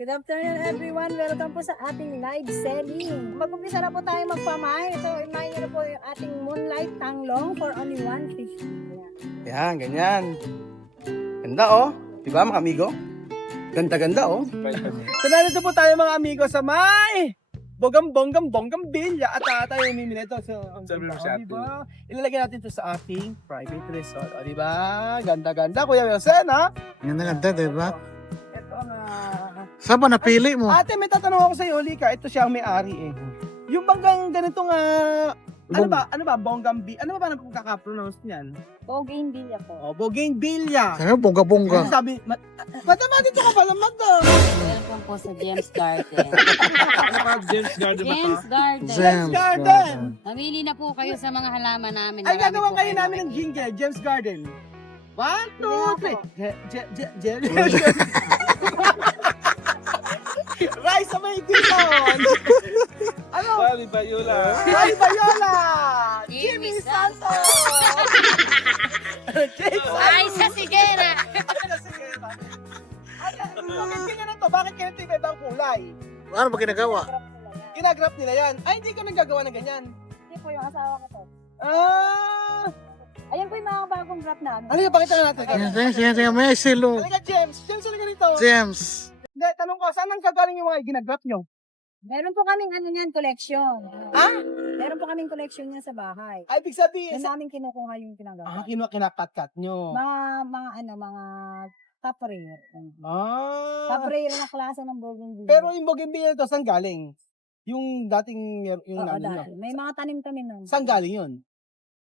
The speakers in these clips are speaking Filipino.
Good afternoon everyone. Welcome po sa ating live selling. Mag-umpisa na po tayo magpamay. So, imahin nyo na po yung ating Moonlight Tanglong for only 150. Yan, ganyan. Ganda oh. Diba mga amigo? Ganda-ganda oh. So narito po tayo mga amigo sa may bonggang bilya at tayo mimili ito. So, diba? Ilalagay natin ito sa ating private resort. O, diba? Ganda-ganda. Kuya Wilson, ha? Ganda, diba? Ito ang... Saan ba napili mo? Ate, may tatanong ako sa iyo, Lika. Ito siya ang may-ari eh. Yung banggang ganitong ano ba ano ba ang pagkaka-pronounce niyan? Bougainvillea po. Oh, Bougainvillea. Sabi mo, bongga-bongga. Sabi, madama dito ka pala, madam. Welcome po sa James Garden. James Garden James Garden. James Garden. Namili na po kayo sa mga halaman namin. Ay, Marami gagawan po kayo namin ng jingle, James Garden. 1, 2, 3. Rise sa may Quezon. Ano? Bali Bayola. Ray Bayola. Jimmy Jimmy Santos. James Ay, sa Sigera! Bakit ganyan na to? Bakit ganito yung ibang kulay? Ano ba ginagawa? Ginagrap nila yan. Ay, hindi ka naggagawa ng ganyan. Hindi po yung asawa ko to. Ah! Ayan po yung mga bagong graph namin. Ano yung pakita natin? Sige, may silo. Halika, James. James, halika rito. James. Hindi, tanong ko, saan nang kagaling yung mga ginagrap nyo? Meron po kaming ano niyan, collection. Ah? Meron po kaming collection niya sa bahay. Ay, ibig sabihin, Yan namin kinukuha yung pinagawa. kinakat-kat nyo. Mga top rare. Ah. Top rare na klase ng Bougainvillea. Pero yung bougainvillea nito, saan galing? Yung dating, yung Oo, namin dahil. May mga tanim kami nun. Saan galing yun?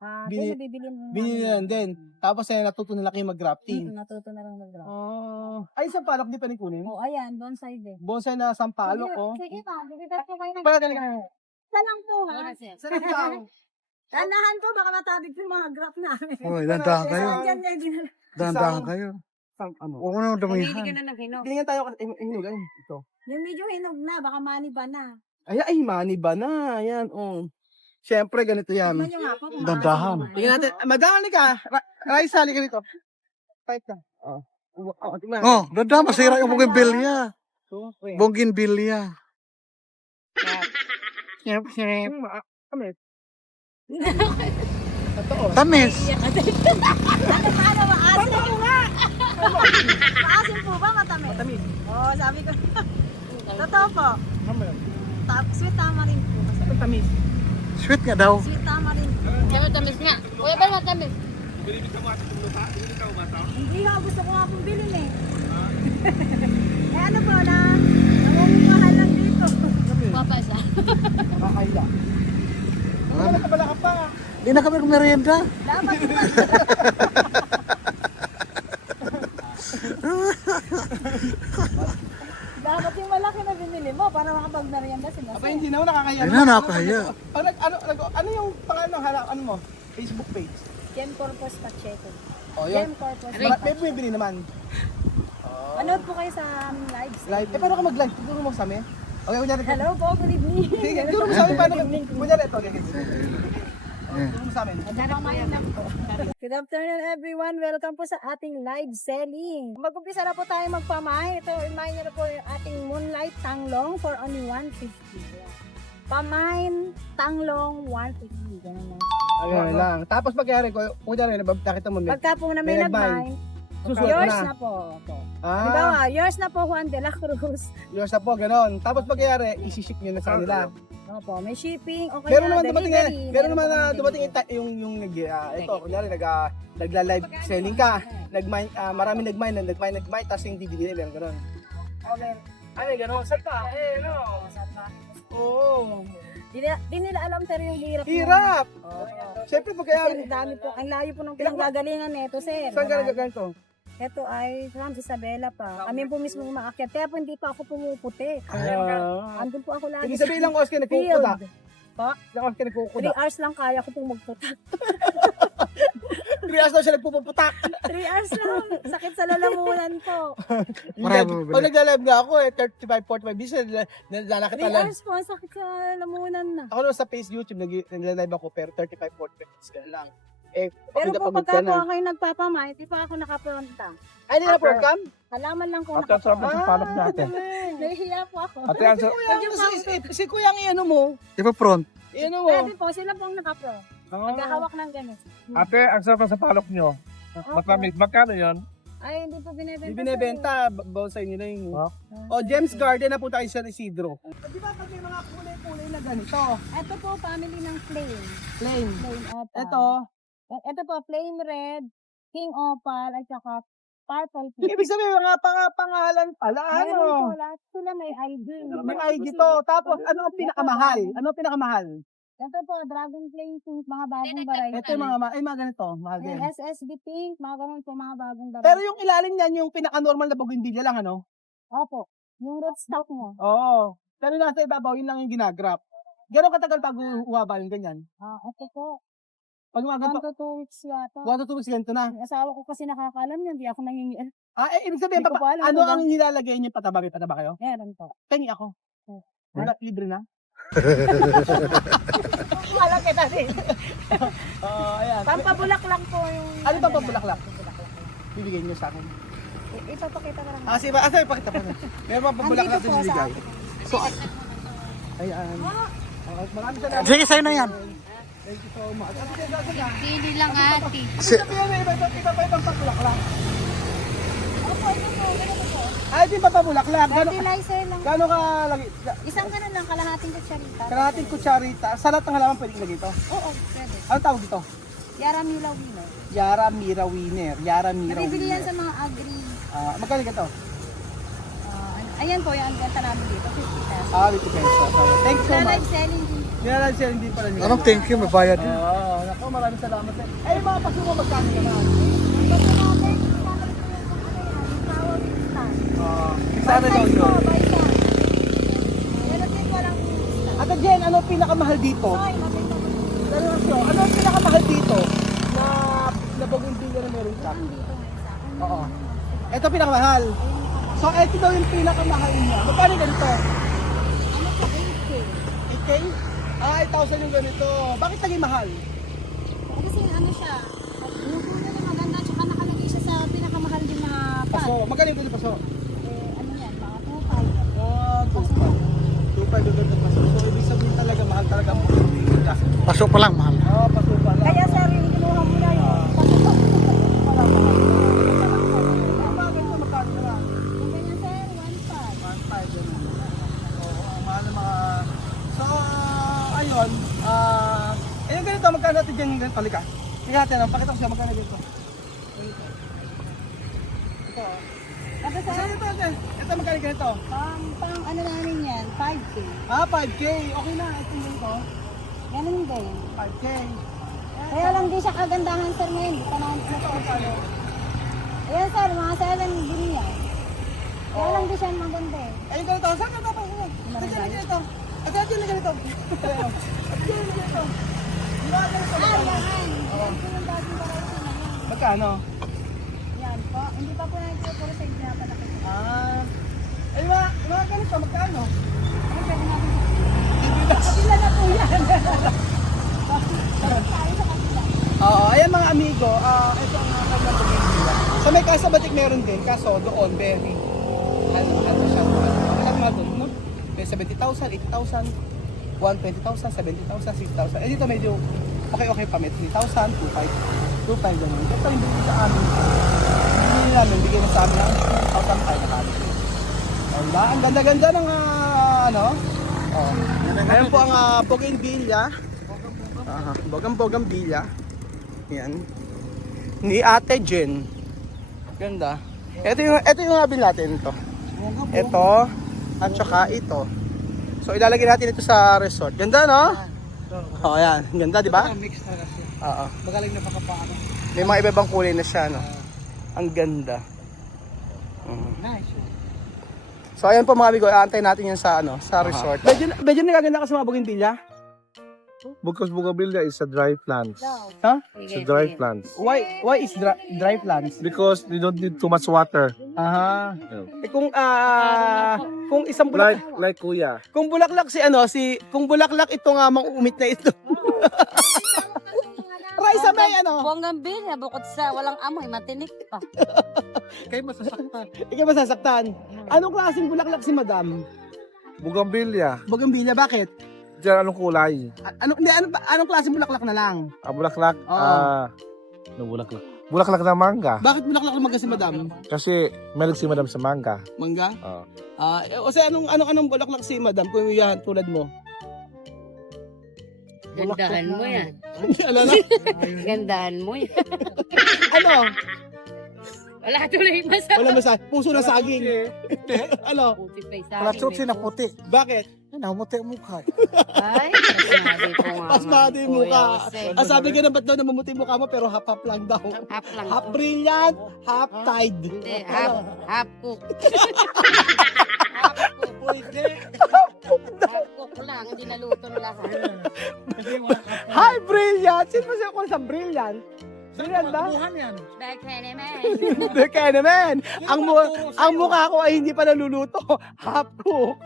Doon nabibili mo. Binili yan din. Tapos natuto nila kayo mag-grafting. Natuto na lang mag-graph. Ay, sampalok di pa rin kunin? Oh, ayan, bonsai din. Bonsai na sampalok, oh. Sige pa, bibigyan ko kayo ng... Para talaga na. Isa lang po, ha? Saan ikaw? Tanahan po, baka matabig yung mga graph namin. Uy, dandahan kayo. Andyan na din. Dandahan kayo. Ano? Huwag mo naman Namili damihan. ka na ng hinog. Tingnan tayo kasi inugan ito. Yung medyo hinog na, baka mani ba na. Ay, mani ba na? Ayan, oh. Siyempre, ganito yan. Tignan nyo nga po. kung Dandahan. makakasama. Tingnan natin. Madami ka. Raisa, halika rito. Fight lang. Tingnan. Oh, dandahan. Masira yung bougainvillea. So, Bougainvillea. Kami. Totoo. Tamis. Ano, maasim po nga? Maasim po ba, matamis? Matamis. Oo, sabi ko. Totoo po. Sweet tamarind po. Matamis. Sweet nga daw. Sweet tamarind po. Kaya matamis nga. Kuya ba matamis? Hindi nga, gusto ko nga pong bilhin eh. Eh ano po na, namumukhahan lang dito. Papa isa. Kakaya. Ano nagkabala ka pa? Hindi na kami kumerienda. Dapat Dapat yung malaki na binili mo para makapag-merienda sila. Aba, hindi na ako nakakaya. Hindi na nakakaya. Ano yung pangalan ng ano mo? Facebook page? Gem Corpus Pacheco. Oh, Gem yun. Corpus. May bumibili naman. Panood po kayo sa live. Live. Eh, paano ka mag-live? Turo mo sa amin. Okay, kunyari. Hello po, good evening. Sige, turo mo sa amin paano ka. Kunyari, ito. Turo mo sa amin. Good afternoon everyone. Welcome po sa ating live selling. Mag-umpisa na po tayo magpamay. Ito, imahin nyo na po yung ating Moonlight Tanglong for only 150. Pamain, Tanglong, 150. Ganun na. Ayun lang. Tapos pag-yari, kunyari, nakita mo. Pagka po na may May nag-buy. nag-buy, Susulat yours na. na po. Ah, Halimbawa, yours na po Juan de la Cruz. yours na po, gano'n. Tapos pag-yari, isi-ship nyo na sa kanila. Opo, may shipping, okay Meron na, naman dumating delivery. meron naman po na kami dumating delivery. yung ito, kunyari nagla-live selling ka. Maraming nag-mine, tapos yung DVD meron gano'n. Okay. Ay, gano'n. Salta. No. Oo. Di nila alam pero yung hirap. Hirap. Oo. Siyempre pag kaya, Kasi ang dami po, ang layo po ng pinanggagalingan nito, sir. saan ka nagkaganto? Ito ay from Isabela pa. Kami po mismo umaakyat. Kaya po hindi pa ako pumuputi. Andun po ako lagi. Ibig sabihin lang oras ka nagkukuda. Field. Pa? Ilang oras ka 3 nagkukuda. hours lang kaya ko pong magputak. 3 hours daw siya nagpupuputak. 3 hours lang. Sakit sa lalamunan ko. Marami Pag nagla-live nga ako 35, 45 minutes, nalalakit 3 na hours po, ang sakit sa lalamunan na. Ako naman sa YouTube, nagla-live ako pero 35, 45 minutes ka lang. Pero po pagod pagka ka po na. ako yung nagpapamay, di pa ako nakapronta. Ay, hindi na program? Halaman lang po At sa palok natin. Nahihiya po ako. Ate, ang Si Kuya ang ano mo? Ipa front. Ano mo? Pwede po, sila po ang nakapro. Oh. Naghahawak ng ganito. Ate, ang sarap sa palok nyo. Matamis. Magkano yon? Ay, hindi po binibenta. Hindi binibenta, bonsai nila yung... Oh. O, James Garden na po tayo sa Isidro. Di ba pag may mga kulay-kulay na ganito? Ito po, family ng flame. Plain. Flame opal. Ito, Ito po, flame red, king opal, at saka purple flame. ibig sabihin mga pangalan pala, Meron ano? po, lahat sila may ID. May ID to. Tapos, ano ang pinakamahal? Ano ang pinakamahal? Ito po, dragon flame pink, mga bagong variety. Ito yung mga ganito, mahal din. Ayan, SSB pink, mga ganun po, mga bagong variety. Pero yung ilalim niyan, yung pinaka-normal na bougainvillea lang, ano? Opo, yung root stock mo. Oo. Pero nasa ibabaw, yun lang yung ginagrap. Gano'ng katagal pag uwaba yung ganyan? Ito po, Pag 1 umaga to 2 weeks yata. 1 to 2 weeks ganito na. Yung asawa ko kasi nakakalam yan, di ako nangingi. Ibig sabihin, Hindi ko pa alam ano kung ang nilalagay niyo pataba? May pataba kayo? Meron po. Pengi ako. Oh. Wala, libre na. Wala kita din. Ayan. Pampabulak lang po yung... Ano pa pabulaklak? Pampabulaklak. Bibigyan niyo sa akin. Ipapakita ka lang. Sige ba? Pakita pa na. Meron pa pabulaklak Andito na po binigay. sa Ayan. Maraming salamat. Sige, sa'yo na yan. Thank you so much. Ano kayo gagawin na? Pili lang ate. Sabihin mo, iba pa ibang pabulaklak. Opo, ito po, ganito po. Ay, di ba pabulaklak? Fertilizer lang. Gano'n ka lagi? Isang ganun lang, kalahating kutsarita. Kalahating kutsarita. Sa lahat ng halaman pwede ilagay ito. Oo, pwede. Ano tawag ito? Yara Mila Wino. Yara Mira Winner. Yara Mira Nabibili yan Winner. sa mga agri. Magkano ka ito? Ayan po, yung ganta namin dito, 50 pesos. 50 pesos. Thank you so Sa much. live selling din. Nilalad siya hindi pala nila. Anong thank you, may bayad yun. Oo, naku, maraming salamat. Yung mga paso mo magkano naman? Basta natin, kinakalit ko yung yung power instant. Sana daw Size yun. po, by size. Meron din walang instant. Ate Jen, ano ang pinakamahal dito? Ay, makita mo. Seryoso, ano ang pinakamahal dito? Na bougainvillea na meron ka? Andito ngayon sa akin. Oo. Ito pinakamahal. So, ito daw yung pinakamahal niya. Magkano ganito? Ano po, 8K? 8K? 8,000 yung ganito. Bakit naging mahal? Kasi ano siya, yung puno niya maganda, tsaka nakalagay siya sa pinakamahal din na pot. Paso. Magkano yung ganito paso? Ano yan, mga 2,500. 2,500 yung ganito paso. So, ibig sabihin talaga, mahal talaga ang bougainvillea. Pasok pa lang, mahal. Paso pa lang. Kaya sir, yung kinuha mo na yun. Wala pa lang. Ang mga ganito, magkano na lang? Yung ganyan sir, 1,500. 1,500 ganun. Oo, ang mahal ng mga... So, ayun. Yung ganito, magkano natin dyan yung ganito? Halika. Tingnan natin, pakita ko siya, magkano dito. Ganito. Ito. Tapos Ito, sir, ito magkano ganito? pang ano namin yan, 5K. 5K. Okay na. Ito yung ganito. Ganun din. 5K. Kaya lang di siya kagandahan sir ngayon. Di pa namin Ito, paano? Ayan sir, mga 7 din yan. Kaya lang di siya maganda eh. Ayun ganito. Saan ka tapos? Ito dyan, ganito. Ito dyan, ganito. Ito dyan, ganito. Diba, ganito. Yan. Yan po yung bagong variety na yan. Magkano? Yan po. Hindi pa po nagpupuro sa inyo napalaki. Ay, mga ganito, magkano? Ano pwede natin? Kabila na po yan. Tayo sa kabila. Oo, ayan mga amigo, ito ang mga kanyang bougainvillea. Sa may Casa Batik meron din, kaso doon, very, ano siya, ilang mga doon, no? May 70,000, 80,000, 120,000, 70,000, 60,000. Eh dito medyo okay pa, may 3,000, 2,500 ganun. Ito yung bigay sa amin. Hindi namin, bigay na sa amin ng 1,500 na kami. Diba? Ang ganda-ganda ng ano? Oh. Ngayon po ang bougainvillea. Bogang-bogambilya. Yan. Ni Ate Jen. Ganda. Ito yung nabil natin ito. Ito at saka ito. So ilalagay natin ito sa resort. Ganda, no? Oh, yan. Ganda, di ba? Mix na kasi. Oo. Magaling na pakapaano. May mga iba-ibang kulay na siya, no? Ang ganda. Nice. So ayan po mga amigo, aantay natin yan sa ano, sa resort. Medyo nagaganda kasi mga bougainvillea. Because bougainvillea is a dry plant. Ha? It's a dry plant. Why is dry plants? Because they don't need too much water. Aha. Eh kung isang bulaklak, Like kuya. kung bulaklak si ano, kung bulaklak ito nga mang umit na ito. kayo sa may ano? Bonggambilya, bukod sa walang amoy, matinik pa. Kayo masasaktan. Ikaw masasaktan. Anong klaseng bulaklak si madam? Bugambilya. Bougainvillea, bakit? Diyan anong kulay? Anong klaseng bulaklak na lang? Bulaklak. Oo. No, bulaklak. Bulaklak ng mangga. Bakit bulaklak na si madam? Kasi malig si madam sa mangga. Mangga? Oo. O sa anong bulaklak si madam kung yan tulad mo? Gandahan mo yan. ano na? Gandahan mo yan. Ano? Wala tuloy masa. Wala ba sa puso na saging? ano? Puti pa isa. Palatsuti na puti. Bakit? Yan, humuti ang mukha. Ay, pasmado ko nga. Pasmado yung mukha. Kuya Jose. Sabi ka na ba't daw namumuti mukha mo pero half lang daw. Half lang. Half brilliant, half tide. Hindi, half cook. Half cook lang, hindi naluto na lahat. Hi, brilliant! Sino ba siya kung sa brilliant? Brilliant ba? Buhan yan. Backhand naman. Hindi kaya naman. Ang mukha ko ay hindi pa naluluto. Half cook.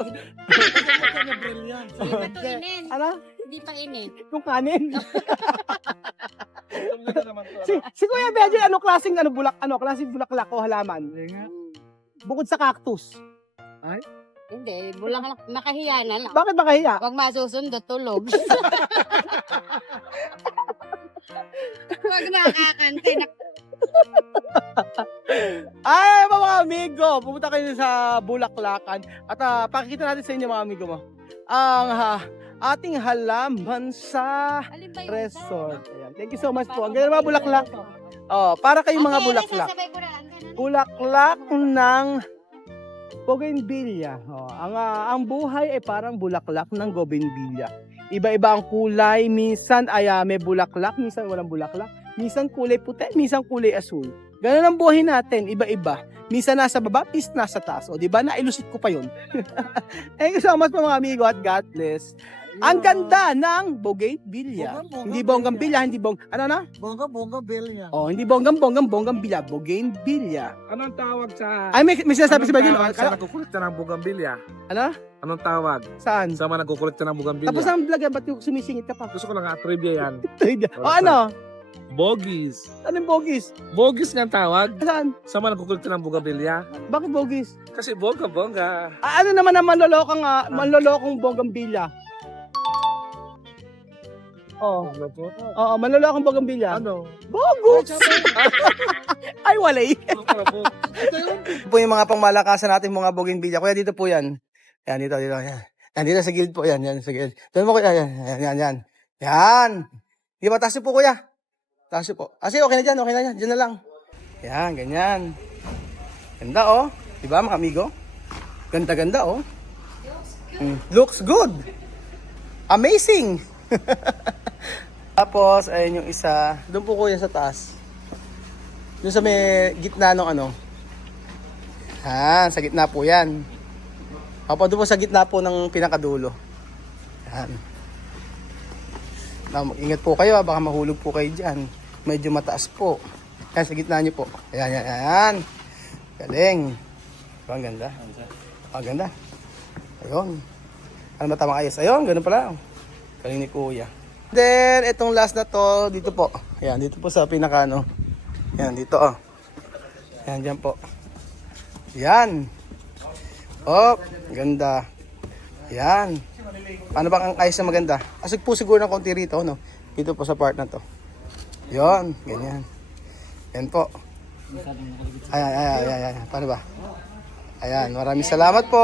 Kanya brilliant. Hindi pa to inin. Ano? Hindi pa inin. Yung kanin. si Kuya Benji, anong klaseng klaseng bulaklak o halaman? Bukod sa cactus. Hindi, bulang nakahiya na lang. Bakit ba kahiya? Huwag masusundo, tulog. Huwag makakante. Ay, mga amigo, pumunta kayo sa Bulaklakan at pakikita natin sa inyo mga amigo mo ang ating halaman sa Alin ba yun? resort. Ayan. Thank you so much po. Ang ganda ng mga bulaklak. Oh, para kayong mga bulaklak. Sasabay ko na lang. Bulaklak ng Bougainvillea. Oh, ang buhay ay parang bulaklak ng Bougainvillea. Iba-iba ang kulay, minsan ay may bulaklak, minsan walang bulaklak, minsan kulay puti, minsan kulay asul. Ganun ang buhay natin, iba-iba. Minsan nasa baba, minsan nasa taas. O, di ba? Nailusot ko pa yun. Thank you so much po mga amigo at God bless. Ang ganda ng Bougainvillea. Hindi Bougainvillea, hindi ano na? Bongga Billya. Oh, hindi Bougainvillea, Bougainvillea. Anong tawag sa... Ay, may sinasabi si Bagin. Anong tawag sa nagkukulit ka ng bugambilya? Ano? Anong tawag? Saan? Sa mga nagkukulit ka ng bugambilya? Tapos ang vlog, ba't yung sumisingit ka pa? Gusto ko lang trivia yan. O ano? Bogis. Anong bogis? Bogis nga ang tawag. Saan? Sa mga nagkukulit ka ng bugambilya. Bakit bogis? Kasi bongga. Ano naman ang manlolokong Bougainvillea? Oh. Oo, manlolokong Bougainvillea. Ano? Bogus! Ay, walay. Ito po yung mga pangmalakasan natin mga Bougainvillea. Kuya, dito po yan. Yan, dito. Yan. Yan, dito sa guild po. Yan, sa guild. Doon mo kuya. Yan. Yan. Di ba, taas niyo po kuya? Taas niyo po. Sige, okay na dyan. Dyan na lang. Yan, ganyan. Ganda, oh. Di ba, mga amigo? Ganda, oh. Looks good. Amazing. Tapos, ayun yung isa. Doon po kuya sa taas. Doon sa may gitna ng ano. Sa gitna po yan. Opo, doon po sa gitna po ng pinakadulo. Yan. Ingat po kayo, baka mahulog po kayo dyan. Medyo mataas po. Yan, sa gitna nyo po. Yan. Galing. Ang ganda. Ang ganda. Ayun. Ano ba tamang ayos? Ayun, ganun pala. Galing ni kuya. Then, itong last na to, dito po. Ayan, dito po sa pinaka, no. Ayan, dito, oh. Ayan, dyan po. Ayan. Oh, ganda. Ayan. Paano ba ang ayos na maganda? Asig po siguro ng konti rito, no. Dito po sa part na to. Ayan, ganyan. Ayan po. Ayan. Paano ba? Ayan, maraming salamat po.